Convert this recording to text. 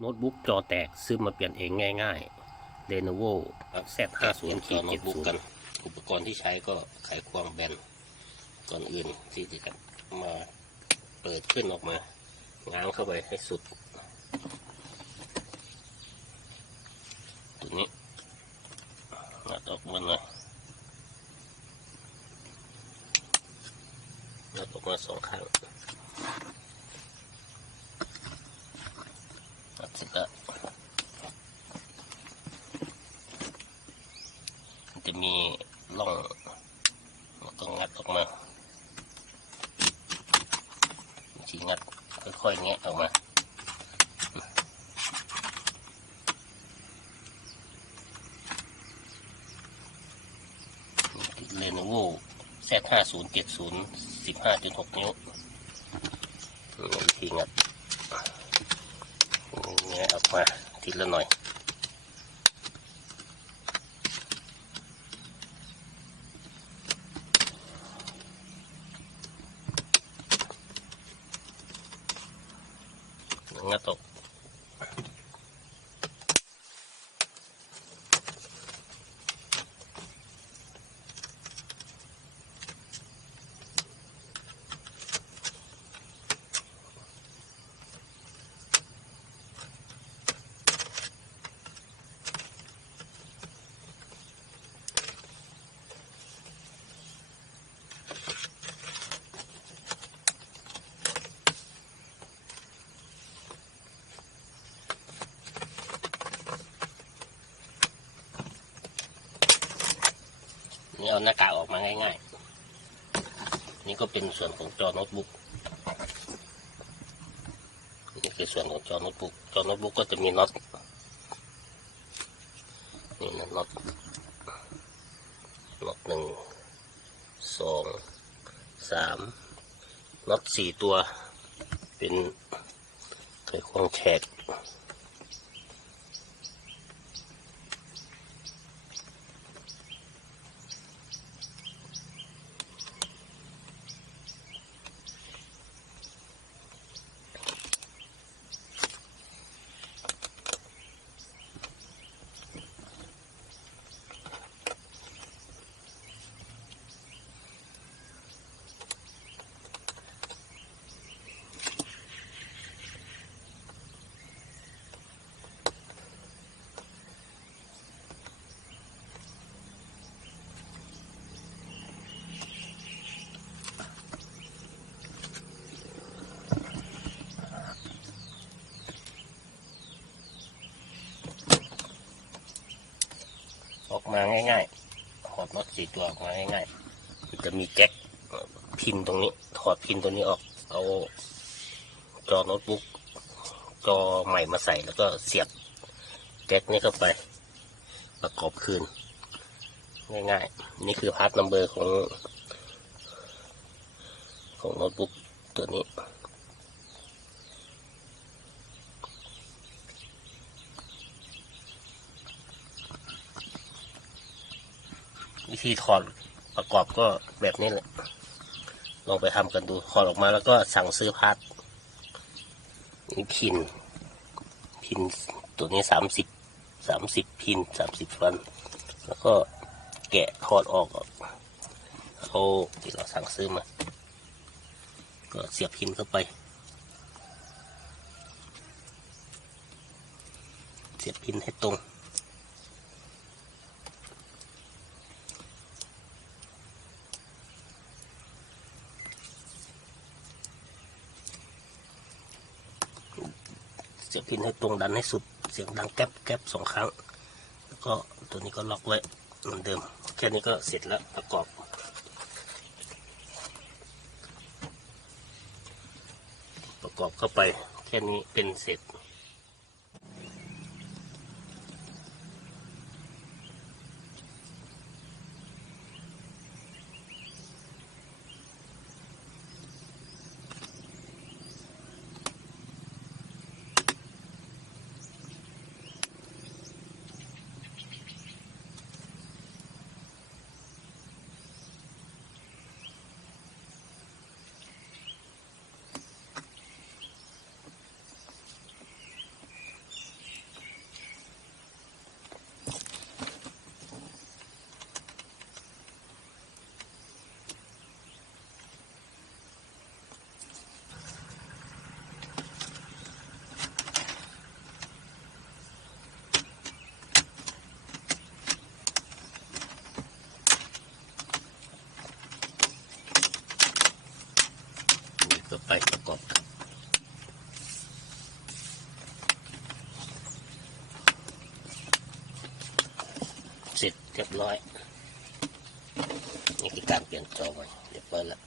โน้ตบุ๊กจอแตกซื้อมาเปลี่ยนเองง่ายๆ Lenovo Z50 จอโน้ตบุ๊กกันอุปกรณ์ที่ใช้ก็ไขควงแบน ก่อนอื่นที่จะมาเปิดขึ้นออกมา ง้างเข้าไปให้สุด ตัวนี้งัดออกมาหน่อยงัดออกมาสองข้างงัดเสร็ จแล้วมันจะมีร่องเราต้องงัดออกมาวิธีงัดค่อยๆแงะออกมาเลโนโว Z50 70 15.6นิ้วนี่วิธีงัด แงะออกมาทีละหน่อย งัดออก นี่เอาหน้ากากออกมาง่าย ๆ นี่ก็เป็นส่วนของจอโน้ตบุ๊กนี่คือส่วนของจอโน้ตบุ๊กจอโน้ตบุ๊กก็จะมีน็อตนี่นะน็อตน็อตหนึ่งสองสามน็อตสี่ตัว เป็นไขควงแฉก ออกมาง่ายๆถอดน็อตสี่ตัวออกมาง่ายๆจะมีแจ็คพินตรงนี้ ถอดพินตัวนี้ออก เอาจอโน้ตบุ๊กจอใหม่มาใส่แล้วก็เสียบแจ็คนี้เข้าไป ประกอบคืน ง่ายๆ นี่คือพาร์ทนัมเบอร์ของ ของโน้ตบุ๊กตัวนี้ วิธีถอดประกอบก็แบบนี้แหละลองไปทำกันดูถอดออกมาแล้วก็สั่งซื้อพาร์ทนี่พิน พินตัวนี้สามสิบสามสิบพินสามสิบฟัน แล้วก็แกะถอดออกเอาที่เราสั่งซื้อมา ก็เสียบพินเข้าไป เสียบพินให้ตรง เสียบพินให้ตรงดันให้สุดเสียงดังแก๊บแก๊บสองครั้ง แล้วก็ตัวนี้ก็ล็อกไว้เหมือนเดิม แค่นี้ก็เสร็จแล้วประกอบประกอบเข้าไปแค่นี้เป็นเสร็จ ต่อไปประกอบเสร็จเรียบร้อยนี่คือการเปลี่ยนจอไปเรียบร้อยแล้ว